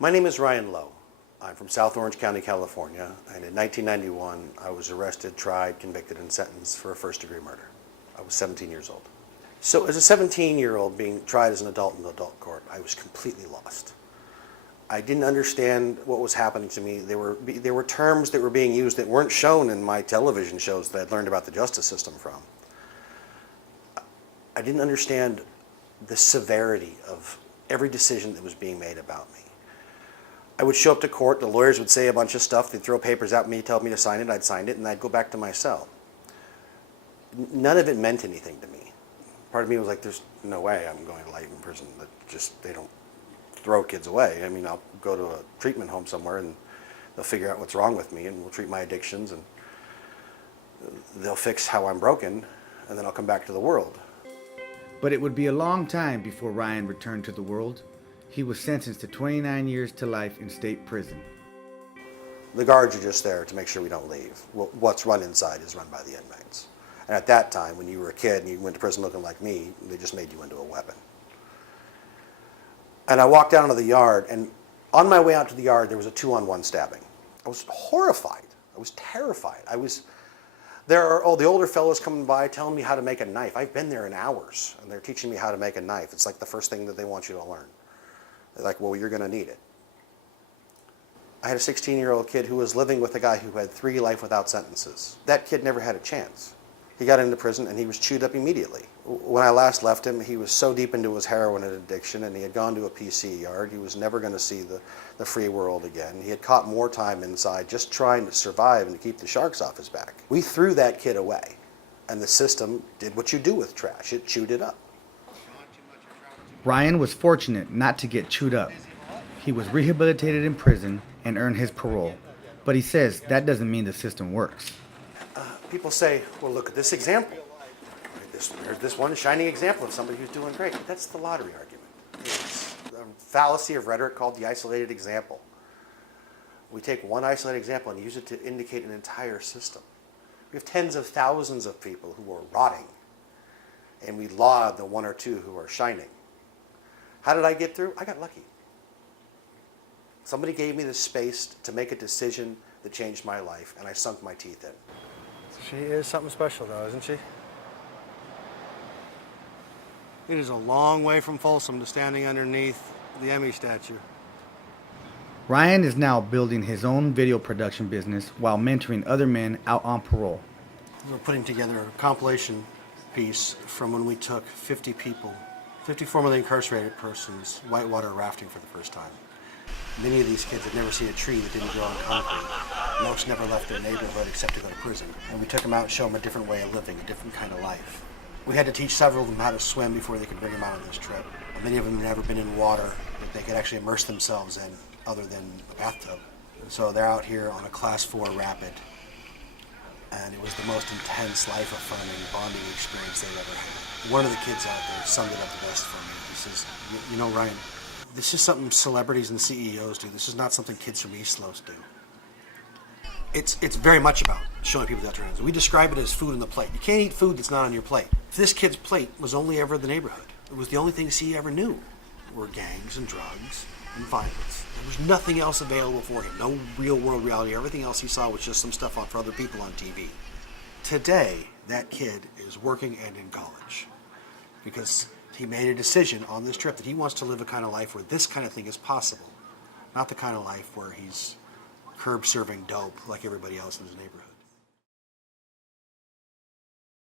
My name is Ryan Lowe. I'm from South Orange County, California, and in 1991 I was arrested, tried, convicted, and sentenced for a first-degree murder. I was 17 years old. So as a 17-year-old being tried as an adult in adult court, I was completely lost. I didn't understand what was happening to me. There were terms that were being used that weren't shown in my television shows that I'd learned about the justice system from. I didn't understand the severity of every decision that was being made about me. I would show up to court, the lawyers would say a bunch of stuff, they'd throw papers at me, tell me to sign it, I'd sign it, and I'd go back to my cell. None of it meant anything to me. Part of me was like, there's no way I'm going to life in prison. They don't throw kids away. I mean, I'll go to a treatment home somewhere and they'll figure out what's wrong with me and we'll treat my addictions and they'll fix how I'm broken and then I'll come back to the world. But it would be a long time before Ryan returned to the world. He was sentenced to 29 years to life in state prison. The guards are just there to make sure we don't leave. What's run inside is run by the inmates. And at that time, when you were a kid and you went to prison looking like me, they just made you into a weapon. And I walked down to the yard, and on my way out to the yard, there was a 2-on-1 stabbing. I was horrified. I was terrified. There are the older fellows coming by telling me how to make a knife. I've been there in hours, and they're teaching me how to make a knife. It's like the first thing that they want you to learn. They're like, well, you're going to need it. I had a 16-year-old kid who was living with a guy who had 3 life without sentences. That kid never had a chance. He got into prison and he was chewed up immediately. When I last left him, he was so deep into his heroin addiction and he had gone to a PC yard. He was never going to see the free world again. He had caught more time inside just trying to survive and to keep the sharks off his back. We threw that kid away and the system did what you do with trash. It chewed it up. Ryan was fortunate not to get chewed up. He was rehabilitated in prison and earned his parole. But he says that doesn't mean the system works. People say, well, look at this example. There's this one shining example of somebody who's doing great. That's the lottery argument. It's a fallacy of rhetoric called the isolated example. We take one isolated example and use it to indicate an entire system. We have tens of thousands of people who are rotting, and we laud the 1 or 2 who are shining. How did I get through? I got lucky. Somebody gave me the space to make a decision that changed my life, and I sunk my teeth in. She is something special, though, isn't she? It is a long way from Folsom to standing underneath the Emmy statue. Ryan is now building his own video production business while mentoring other men out on parole. We're putting together a compilation piece from when we took 50 people, 50 formerly incarcerated persons, whitewater rafting for the first time. Many of these kids had never seen a tree that didn't grow on concrete. Most never left their neighborhood except to go to prison. And we took them out and showed them a different way of living, a different kind of life. We had to teach several of them how to swim before they could bring them out on this trip. And many of them had never been in water that they could actually immerse themselves in other than the bathtub. And so they're out here on a Class 4 rapid. And it was the most intense, life-affirming bonding experience they've ever had. One of the kids out there summed it up the best for me. He says, you know, Ryan, this is something celebrities and CEOs do. This is not something kids from East Los do. It's very much about showing people that their hands. We describe it as food on the plate. You can't eat food that's not on your plate. If this kid's plate was only ever the neighborhood, it was the only things he ever knew were gangs and drugs and violence. There was nothing else available for him. No real world reality. Everything else he saw was just some stuff for other people on TV. Today, that kid is working and in college because he made a decision on this trip that he wants to live a kind of life where this kind of thing is possible, not the kind of life where he's curb serving dope like everybody else in his neighborhood.